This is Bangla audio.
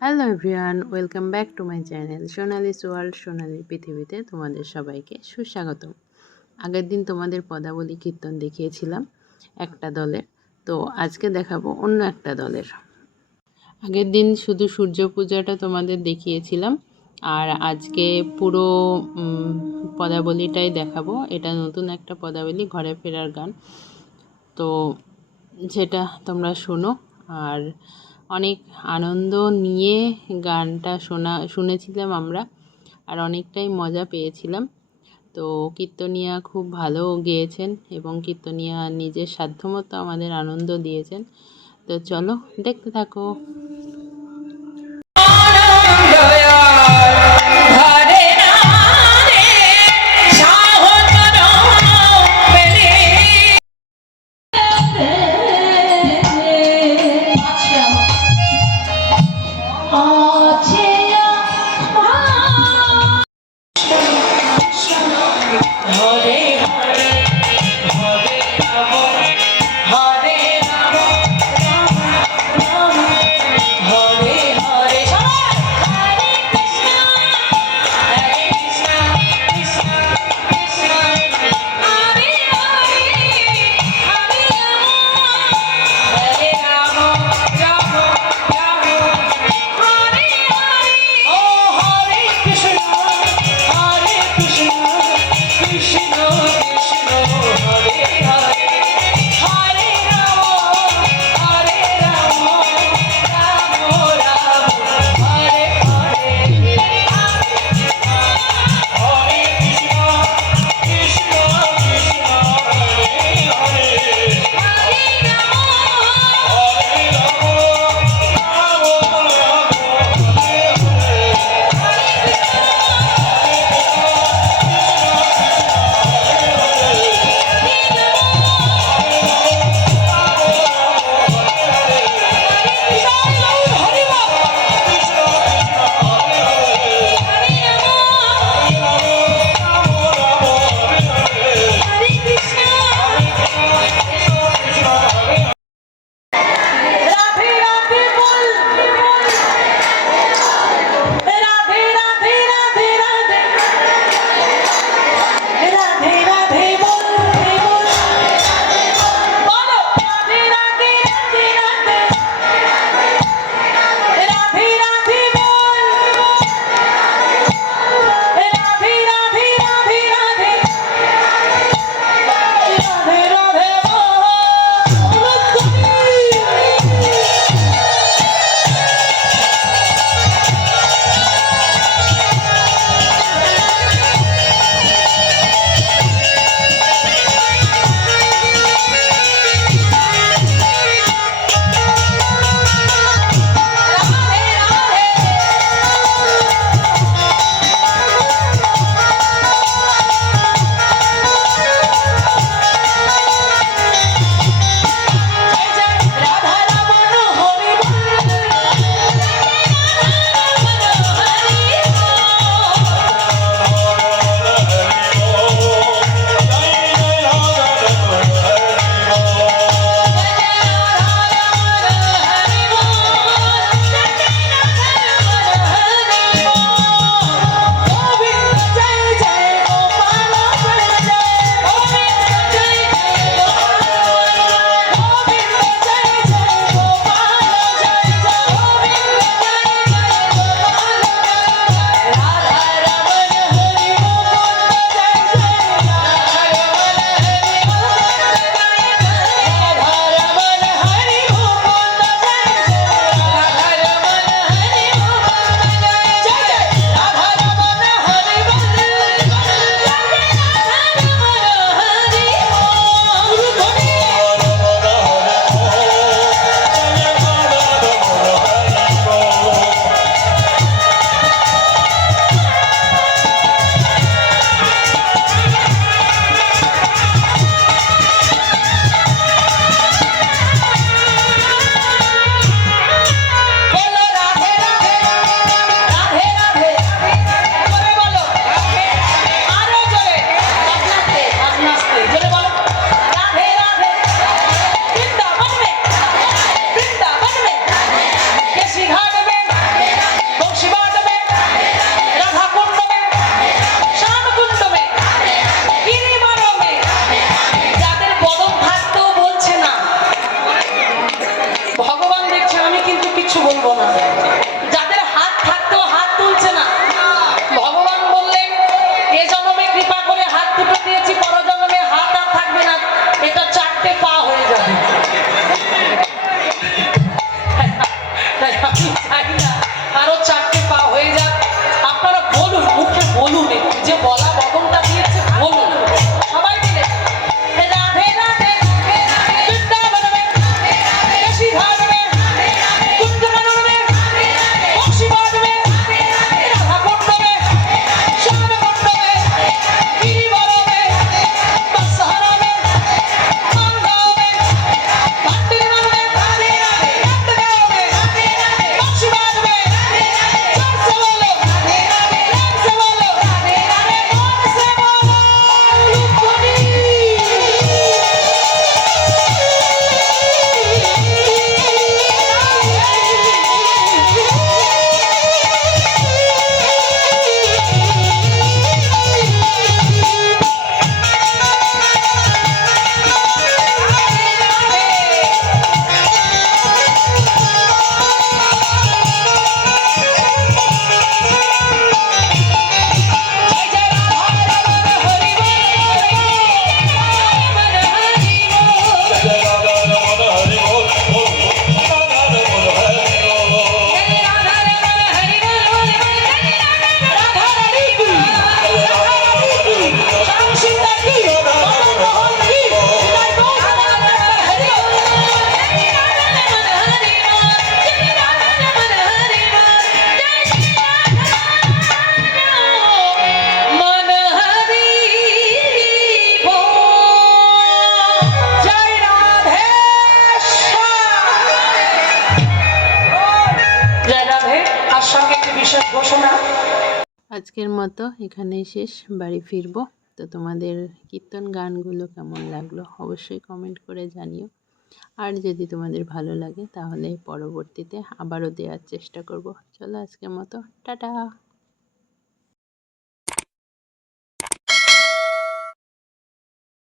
Hello everyone, welcome back to my channel Sonali's world. সোনালির পৃথিবীতে তোমাদের সবাইকে সুস্বাগতম। আগের দিন তোমাদের পদাবলী কীর্তন দেখিয়েছিলাম একটা দলের, তো আজকে দেখাবো অন্য একটা দলের। আগের দিন শুধু সূর্য পূজাটা তোমাদের দেখিয়েছিলাম, আর আজকে পুরো পদাবলীটাই দেখাবো। এটা নতুন একটা পদাবলী, ঘরে ফেরার গান, তো সেটা তোমরা শোনো। আর অনেক আনন্দ নিয়ে গানটা শুনেছিলাম আমরা, আর অনেকটাই মজা পেয়েছিলাম। তো কীর্তনিয়া খুব ভালো গেয়েছেন এবং কীর্তনিয়া নিজের সাধ্যমতো আমাদের আনন্দ দিয়েছেন। তো চলো দেখতে থাকো। তাই আমি চাই না আরো 4টে পা হয়ে যাক। আপনারা বলুন, মুখে বলুন, একটু যে বলা বদনটা দিয়েছে বলুন সবাই মিলে। রাধে রাধে বৃন্দাবন মে, কাশীধাম মে, কুঞ্জবন মে, বংশীবাদ মে, রাধাকুণ্ড মে, শ্যামকুণ্ড মে, গিরিবর মে, বসহারা মে, মালগাঁও মে, ভান্ডিরবান মে, नंदगांव में, बंशीबाग में, जोर से बोलो, प्यार से बोलो, मौन से बोलो, लुत्फुनी। जय जय राधा रमण हरि बोल, रमण हरि बोल, जय राधा रमण हरि बोल, राधा रमण हरि बोल। जय राधा रमण हरि बोल, राधा रानी की, श्याम सुंदर की, मदन मोहन की, जय राधा रमण हरि बोल, जय राधा रमण हरि बोल, जय राधा रमण हरि बोल, जय श्री राधा मन हरि बोल, जय राधेश्वर। जय राधे। আর সঙ্গে একটি বিশেষ ঘোষণা। আজকের মতো এখানেই শেষ, বাড়ি ফিরবো। তো তোমাদের কীর্তন গানগুলো কেমন লাগলো অবশ্যই কমেন্ট করে জানিও। আর যদি তোমাদের ভালো লাগে তাহলে পরবর্তীতে আবারও দেওয়ার চেষ্টা করব। চলো আজকের মতো টাটা।